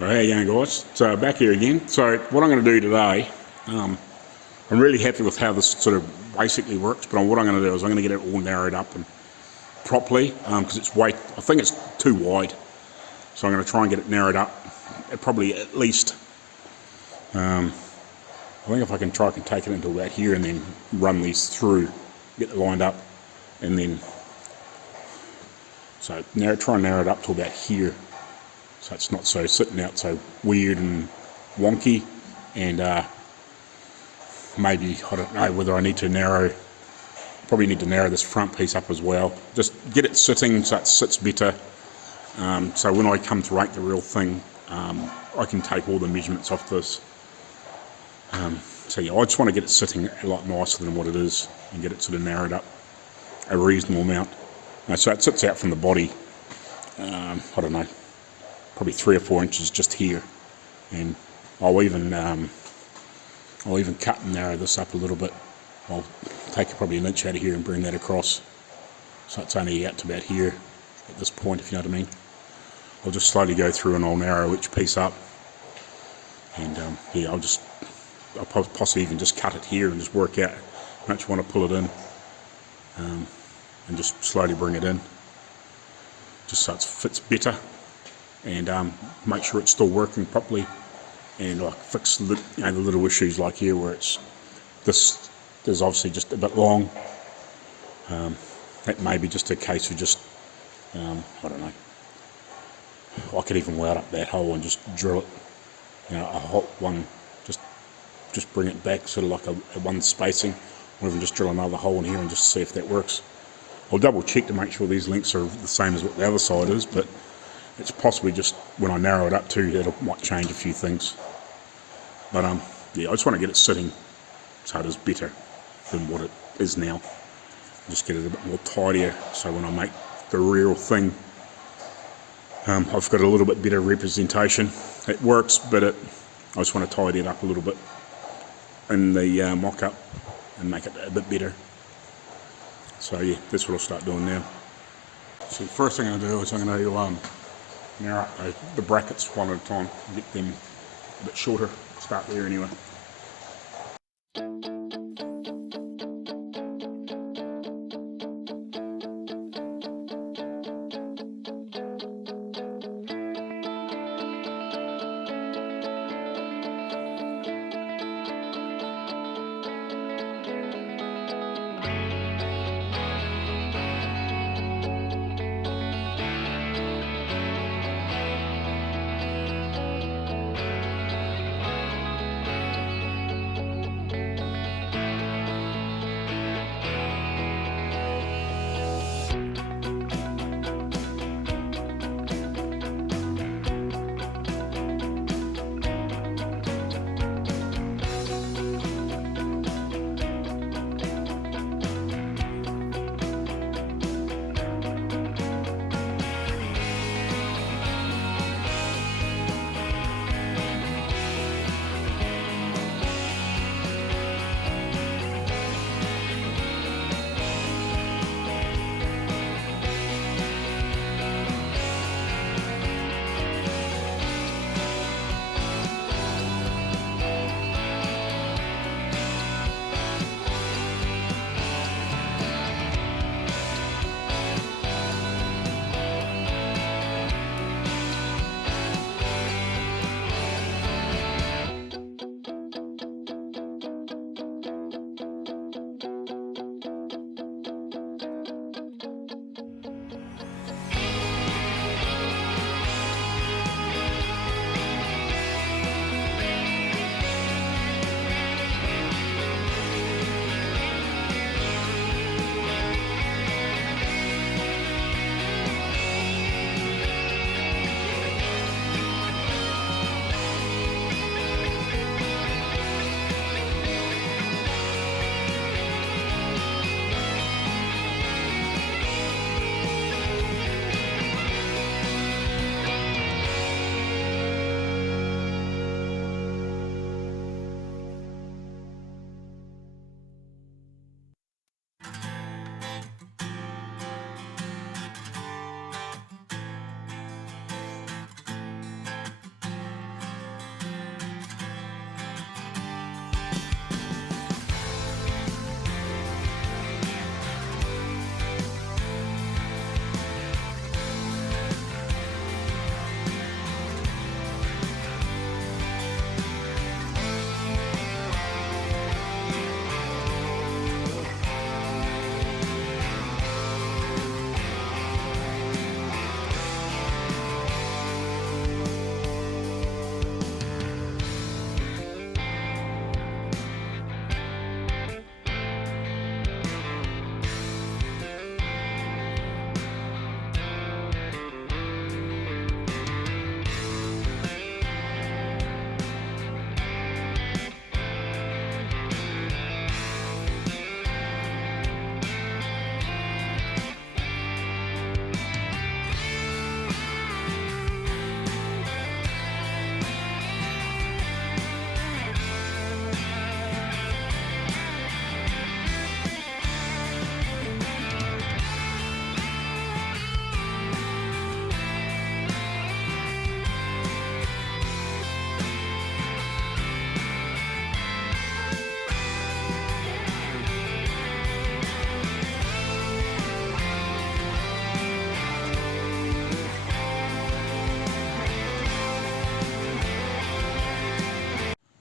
Well, how you going, guys? So back here again. So what I'm going to do today, I'm really happy with how this sort of basically works, but what I'm going to do is I'm going to get it all narrowed up and properly, because it's I think it's too wide. So I'm going to try and get it narrowed up, probably at least, I think if I can take it into about here and then run these through, get it lined up, and then, so try and narrow it up to about here. So it's not so sitting out so weird and wonky, and maybe, I don't know whether I need to probably need to narrow this front piece up as well. Just get it sitting so it sits better, so when I come to rake the real thing, I can take all the measurements off this. So yeah, I just want to get it sitting a lot nicer than what it is and get it sort of narrowed up a reasonable amount. So it sits out from the body, I don't know, probably 3 or 4 inches just here, and I'll even cut and narrow this up a little bit. I'll take probably an inch out of here and bring that across, so it's only out to about here at this point, if you know what I mean. I'll just slowly go through and I'll narrow each piece up, and yeah, I'll possibly even just cut it here and just work out how much I want to pull it in, and just slowly bring it in, just so it fits better, and make sure it's still working properly, and like fix the little issues like here where this is obviously just a bit long. That may be just a case of just I don't know. I could even weld up that hole and just drill it, a hot one, just bring it back sort of like a one spacing, or even just drill another hole in here and just see if that works. I'll double check to make sure these lengths are the same as what the other side is, but it's possibly just when I narrow it up too that might change a few things. But yeah, I just want to get it sitting so it is better than what it is now. Just get it a bit more tidier, so when I make the real thing, I've got a little bit better representation. It works, but I just want to tidy it up a little bit in the mock-up and make it a bit better. So yeah, that's what I'll start doing now. So the first thing I'm going to do is I'm going to narrow up the brackets one at a time and get them a bit shorter. Start there anyway.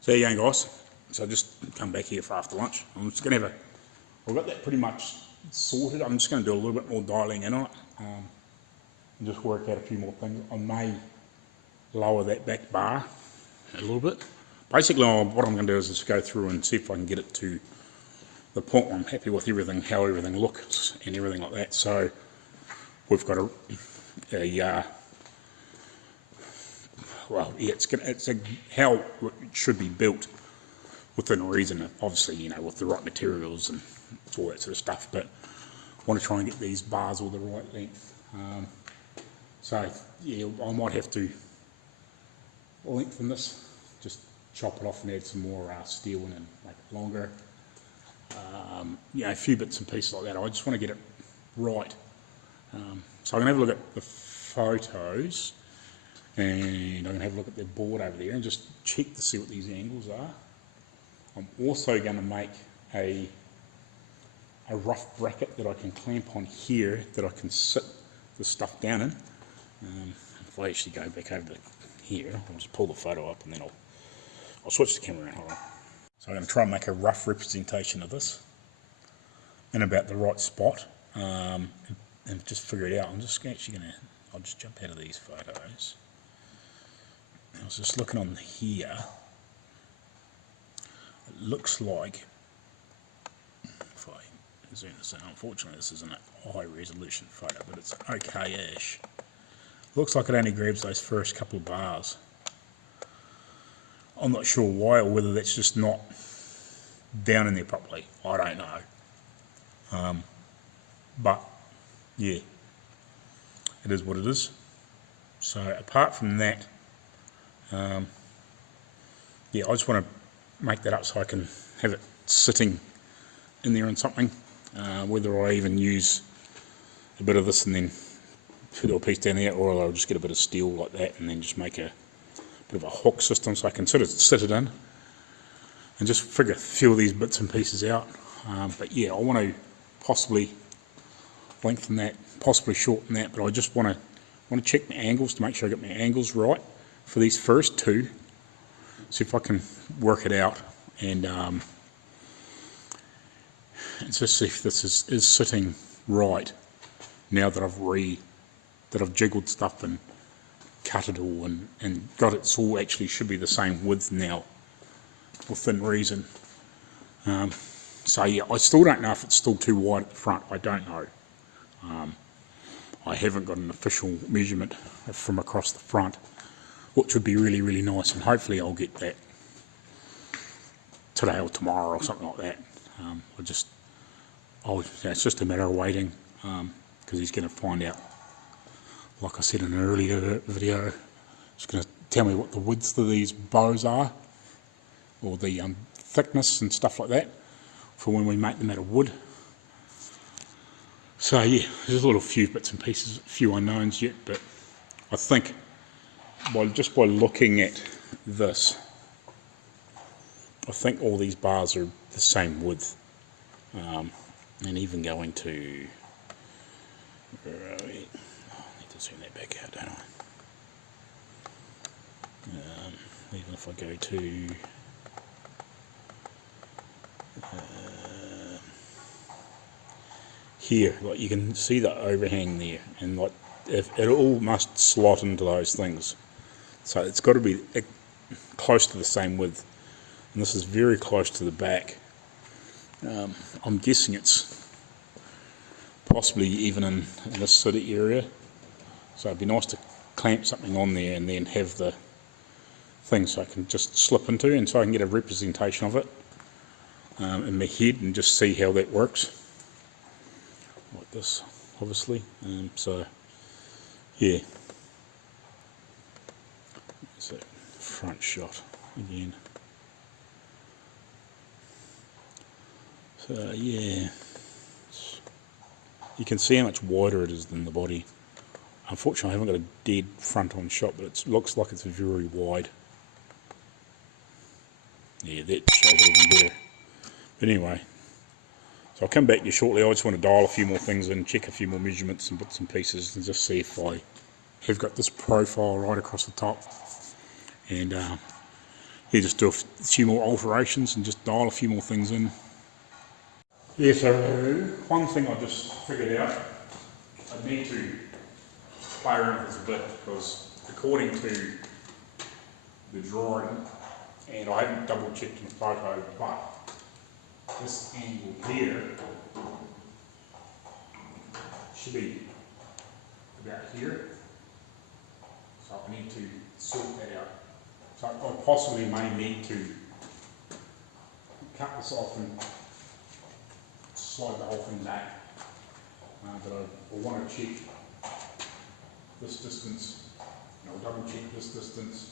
So there you go, guys. So I just come back here for after lunch. I'm just going to I've got that pretty much sorted. I'm just going to do a little bit more dialing in on it. And just work out a few more things. I may lower that back bar a little bit. Basically, what I'm going to do is just go through and see if I can get it to the point where I'm happy with everything, how everything looks and everything like that. So we've got well, yeah, it's how it should be built within reason, obviously, you know, with the right materials and all that sort of stuff, but I want to try and get these bars all the right length. So, yeah, I might have to lengthen this, just chop it off and add some more steel in and make it longer. You know, a few bits and pieces like that. I just want to get it right. So I'm going to have a look at the photos, and I'm going to have a look at the board over there and just check to see what these angles are. I'm also going to make a rough bracket that I can clamp on here that I can sit the stuff down in. If I actually go back over to here, I'll just pull the photo up and then I'll switch the camera around. Hold on. So I'm going to try and make a rough representation of this in about the right spot, and just figure it out. I'm just actually going to, I'll just jump out of these photos. I was just looking on here. It looks like, if I zoom this in, unfortunately this isn't a high resolution photo, but it's okay-ish. Looks like it only grabs those first couple of bars. I'm not sure why, or whether that's just not down in there properly. I don't know. But yeah, it is what it is. So apart from that, yeah, I just want to make that up so I can have it sitting in there on something. Whether I even use a bit of this and then put a piece down there, or I'll just get a bit of steel like that and then just make a bit of a hook system so I can sit it in and just figure a few of these bits and pieces out. But yeah, I want to possibly lengthen that, possibly shorten that, but I just want to check my angles to make sure I get my angles right for these first two, see if I can work it out, and just see if this is sitting right now that I've jiggled stuff and cut it all and got it. It's all actually should be the same width now within reason. So yeah, I still don't know if it's still too wide at the front. I don't know. I haven't got an official measurement from across the front, which would be really, really nice, and hopefully I'll get that today or tomorrow or something like that. It's just a matter of waiting, because he's going to find out, like I said in an earlier video, he's going to tell me what the widths of these bows are, or the thickness and stuff like that, for when we make them out of wood. So yeah, there's a few bits and pieces, a few unknowns yet, but I think just by looking at this, I think all these bars are the same width, and even going to, where are we? I need to zoom that back out, don't I? Even if I go to here, like you can see the overhang there, and like if it all must slot into those things, so it's got to be close to the same width, and this is very close to the back. I'm guessing it's possibly even in this sort of area, so it'd be nice to clamp something on there and then have the thing so I can just slip into, and so I can get a representation of it in my head and just see how that works. Like this, obviously. So yeah, there's that front shot again. So yeah, you can see how much wider it is than the body. Unfortunately, I haven't got a dead front-on shot, but it looks like it's very wide. Yeah, that shows it even better. But anyway, so I'll come back to you shortly. I just want to dial a few more things in, check a few more measurements and bits and pieces, and just see if I have got this profile right across the top. And yeah, just do a few more alterations and just dial a few more things in. Yeah, so one thing I just figured out, I need to play around with this a bit because according to the drawing, and I haven't double checked in the photo, but this angle here should be about here. So I need to sort that out. So I possibly may need to cut this off and slide the whole thing back. But I want to check this distance, and I'll double check this distance.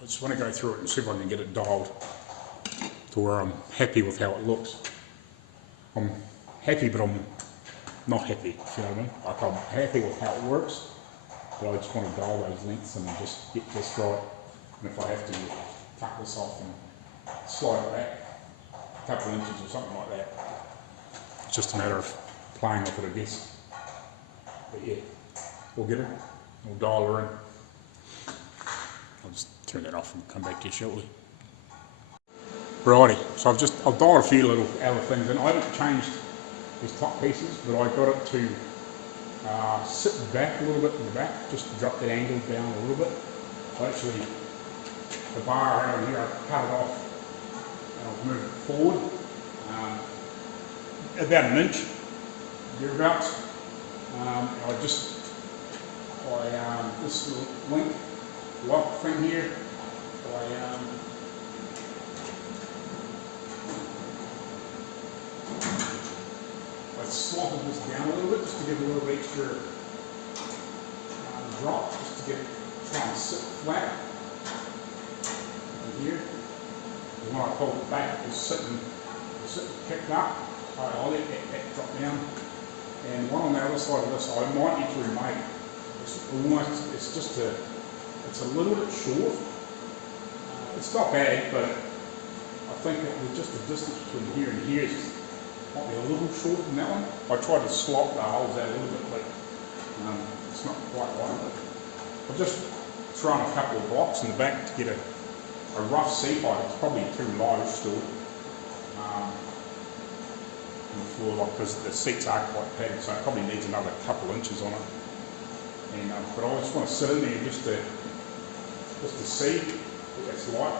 I just want to go through it and see if I can get it dialed to where I'm happy with how it looks. I'm happy, but I'm not happy, if you know what I mean? Like I'm happy with how it works, but I just want to dial those lengths and just get this right. And if I have to cut this off and slide it back a couple of inches or something like that, it's just a matter of playing with it, I guess. But yeah, we'll get it, we'll dial her in. I'll just turn that off and come back to you shortly. Righty, so I've dialed a few little other things in. I haven't changed these top pieces, but I got it to sit back a little bit in the back, just to drop that angle down a little bit. So actually, the bar around here, I cut it off and I've moved it forward about an inch, thereabouts. This little link lock thing here, I slotted this down a little bit just to give a little extra drop, just to try and sit flat in here. And when I pulled it back, it was sitting kicked up. I'll let that drop down. And one on the other side of this, I might need to remake. It's a little bit short. It's not bad, but I think that with just the distance between here and here might be a little shorter than that one. I tried to slot the holes out a little bit, but it's not quite right. I've just thrown a couple of blocks in the back to get a rough seat height. It's probably too low still. Because the seats are quite padded, so it probably needs another couple of inches on it. And but I just want to sit in there just to see what that's like.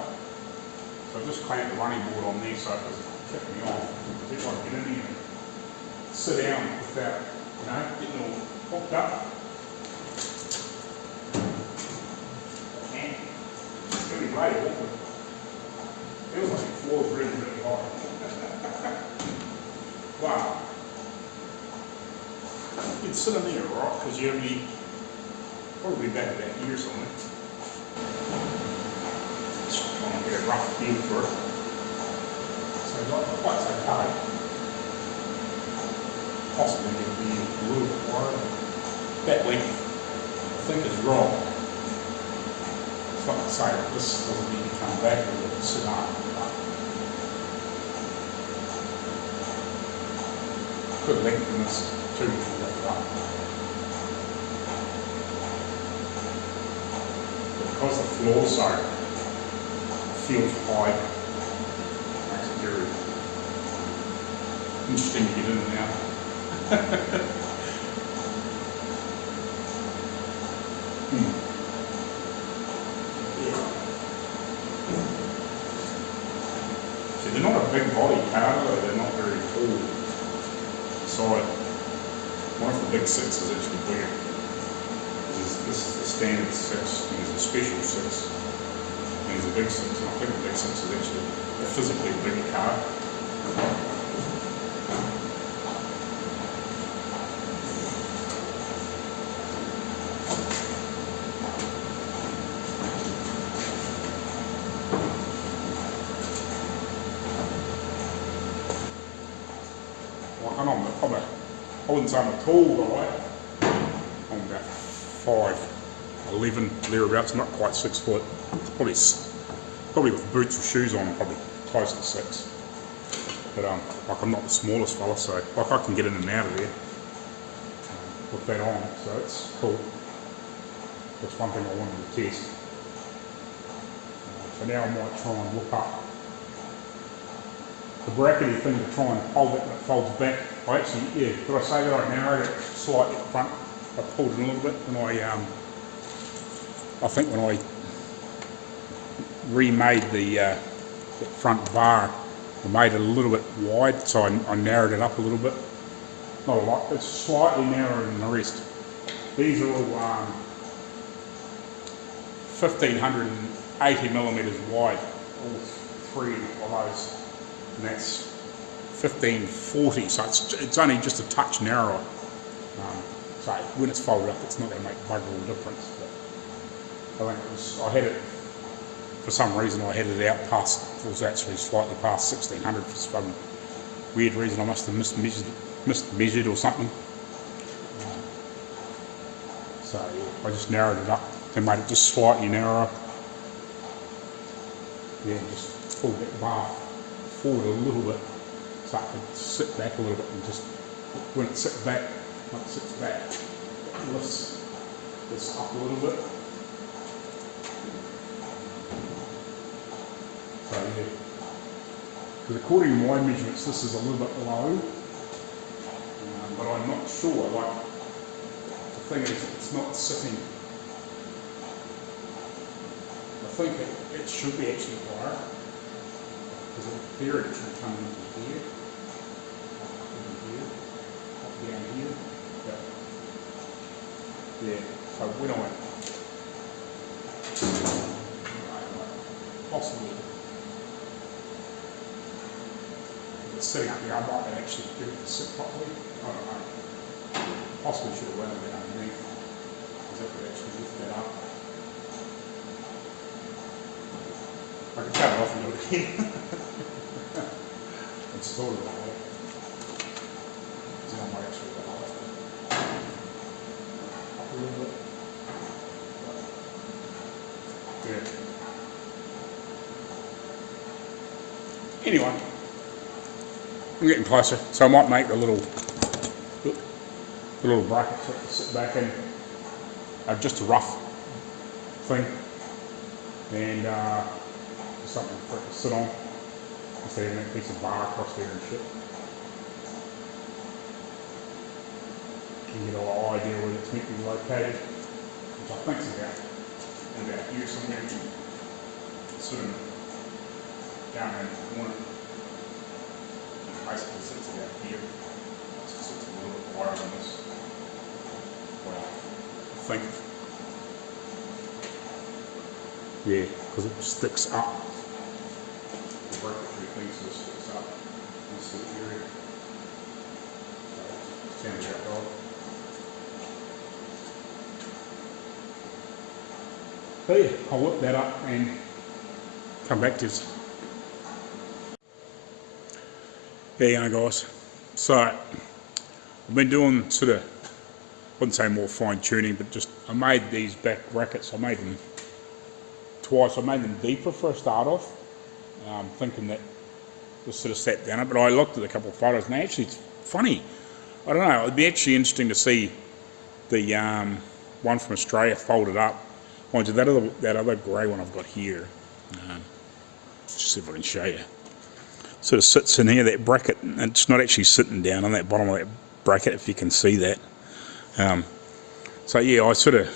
So I just clamped the running board on there so it doesn't kick me off. If I get in there and sit down without, getting all hooked up. And it's going to be really awkward. It feels like the floor's really, really hot. Wow. You can sit in there, right? Because you have probably back about here somewhere. Just trying to get a rough feel for it. So quite okay. Possibly going to be a little bit wider. That length, I think, is wrong. It's not to say that this doesn't need to come back a little bit, sit up. Could lengthen this too much to lift up. But because the floor feels high, it makes it very interesting to get in and out. Yeah. See, they're not a big body car though, they're not very tall. Side. One of the big 6 is actually bigger. This is the standard 6, and there's a special 6, and there's a big 6, and I think the big 6 is actually a physically bigger car. I wouldn't say I'm a tall guy. I'm about 5'11", thereabouts, not quite 6 foot. Probably with boots or shoes on, probably close to 6. But like I'm not the smallest fella, so like I can get in and out of there with that on, so it's cool. That's one thing I wanted to test. So So now I might try and look up the brackety thing to try and hold it when it folds back. I actually, yeah, did I say that I narrowed it slightly at the front? I pulled it a little bit when I think when I remade the front bar, I made it a little bit wide, so I narrowed it up a little bit. Not a lot, it's slightly narrower than the rest. These are all 1580 millimetres wide, all three of those, and that's 1540, so it's only just a touch narrower. So when it's folded up, it's not going to make bugger all difference. But I think I had it, for some reason I had it out past, it was actually slightly past 1600 for some weird reason. I must have mismeasured or something. So yeah, I just narrowed it up and made it just slightly narrower. Yeah, just pulled that bar forward a little bit so it could sit back a little bit, and just when it sits back, it lifts this up a little bit. So yeah, because according to my measurements, this is a little bit low, but I'm not sure. Like, the thing is, it's not sitting. I think it should be actually higher, because in theory it should come into here, up down here. But yeah, so when I possibly if it's sitting up here, I might actually get it to sit properly. I don't know. Possibly should have went a bit underneath, because that would actually lift that up. I can cut it off and do it again. It's sort of that way. So I might actually go lift it up a little bit. Yeah. Anyway, I'm getting closer, so I might make the little bracket so it can sit back in. Just a rough thing, and something for it to sit on instead of that piece of bar across there and shit. You get an idea where it's meant to be located, which I think is about here somewhere. It's sort of down in the corner. It basically sits about here. It sits a little bit wider than this. Well, I think. Yeah, because it sticks up. The bracketry thing sort of sticks up in this little area. So it sounds about right. But yeah, I'll whip that up and come back to this. There you go, guys. So I've been doing sort of, I wouldn't say more fine tuning, but just I made these back brackets. I made them twice. I made them deeper for a start off, thinking that this sort of sat down it. But I looked at a couple of photos, and actually it's funny. I don't know. It'd be actually interesting to see the one from Australia folded up. Mind you, that other grey one I've got here. Just see if I can show you. Sort of sits in here, that bracket, and it's not actually sitting down on that bottom of that bracket, if you can see that. So yeah, I sort of,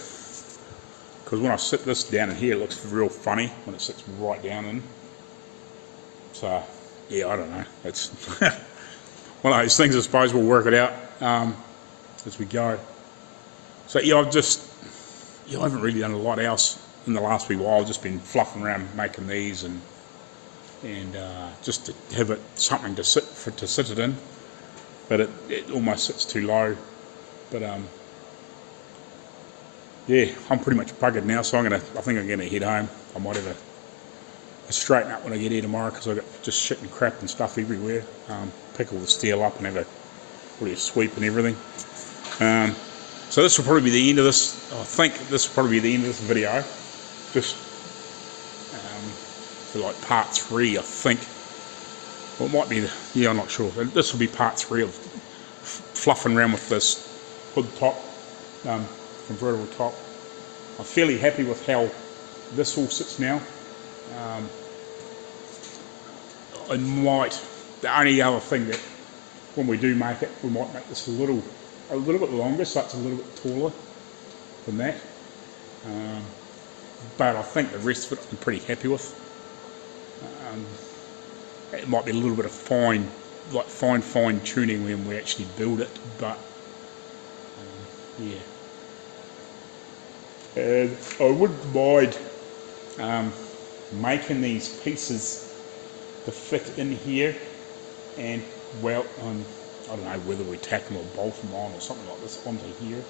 because when I sit this down in here, it looks real funny when it sits right down in. So yeah, I don't know. It's one of those things. I suppose we'll work it out as we go. So yeah, I haven't really done a lot else in the last wee while. I've just been fluffing around making these and just to have it something to sit it in, but it almost sits too low. But yeah, I'm pretty much buggered now, so I think I'm gonna head home. I might have a straighten up when I get here tomorrow, because I've got just shit and crap and stuff everywhere. Pick all the steel up and have a sweep and everything. So this will probably be the end of this. I think this will probably be the end of this video. Just for like part 3, I think. Well, it might be, I'm not sure. This will be part 3 of fluffing around with this hood top, convertible top. I'm fairly happy with how this all sits now. I might, the only other thing that when we do make it, we might make this a little bit longer, so it's a little bit taller than that. But I think the rest of it I'm pretty happy with. It might be a little bit of fine tuning when we actually build it, but yeah. And I wouldn't mind making these pieces to fit in here, and well, I don't know whether we tack them or bolt them on or something like this onto here.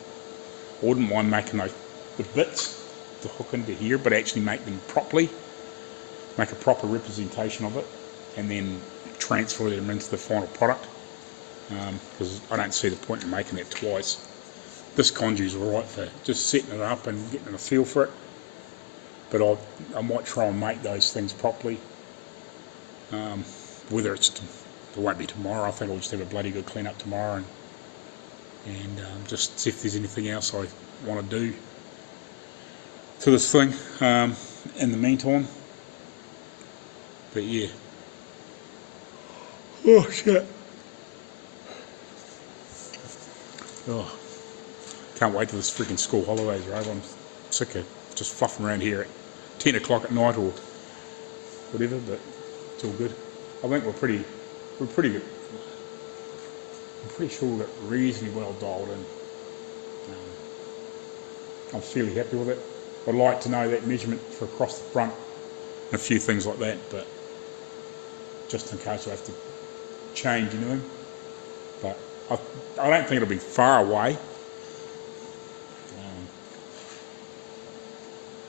I wouldn't mind making the bits to hook into here, but actually make them properly, make a proper representation of it, and then transfer them into the final product, because I don't see the point in making it twice. This conduit's alright for just setting it up and getting a feel for it, but I might try and make those things properly. Whether it won't be tomorrow, I think I'll just have a bloody good clean up tomorrow and just see if there's anything else I want to do to this thing in the meantime. But yeah. Oh shit. Oh, can't wait till this freaking school holidays are over. I'm sick of just fluffing around here at 10 o'clock at night or whatever, but it's all good. I think we're pretty good. I'm pretty sure we're reasonably well dialed in. I'm fairly happy with it. I'd like to know that measurement for across the front and a few things like that, but just in case I have to change anything. But I don't think it'll be far away.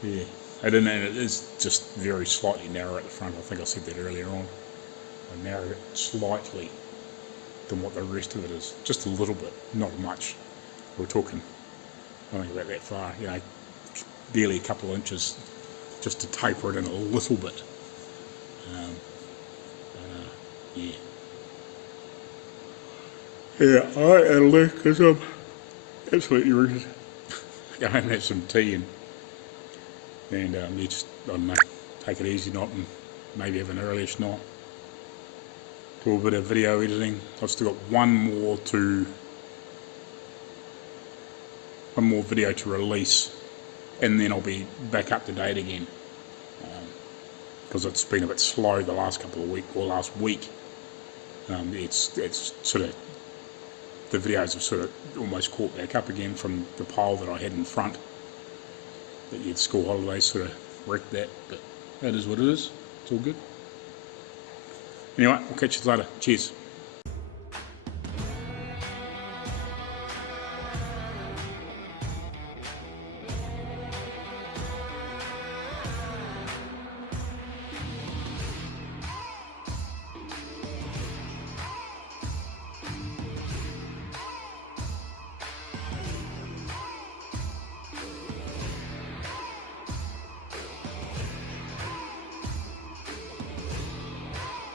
Yeah, and it is just very slightly narrow at the front. I think I said that earlier on. I narrowed it slightly than what the rest of it is. Just a little bit, not much. We're talking, I don't think about that far, barely a couple of inches, just to taper it in a little bit. Yeah. Yeah, I had a because I'm absolutely rooted. Go home and have some tea and you just, I don't know, take it easy night and maybe have an earlyish night. Do a bit of video editing. I've still got one more video to release, and then I'll be back up to date again. Because it's been a bit slow the last couple of weeks, or last week. It's sort of, the videos have sort of almost caught back up again from the pile that I had in front. But yeah, school holidays sort of wrecked that, but that is what it is. It's all good. Anyway, I'll catch you later. Cheers.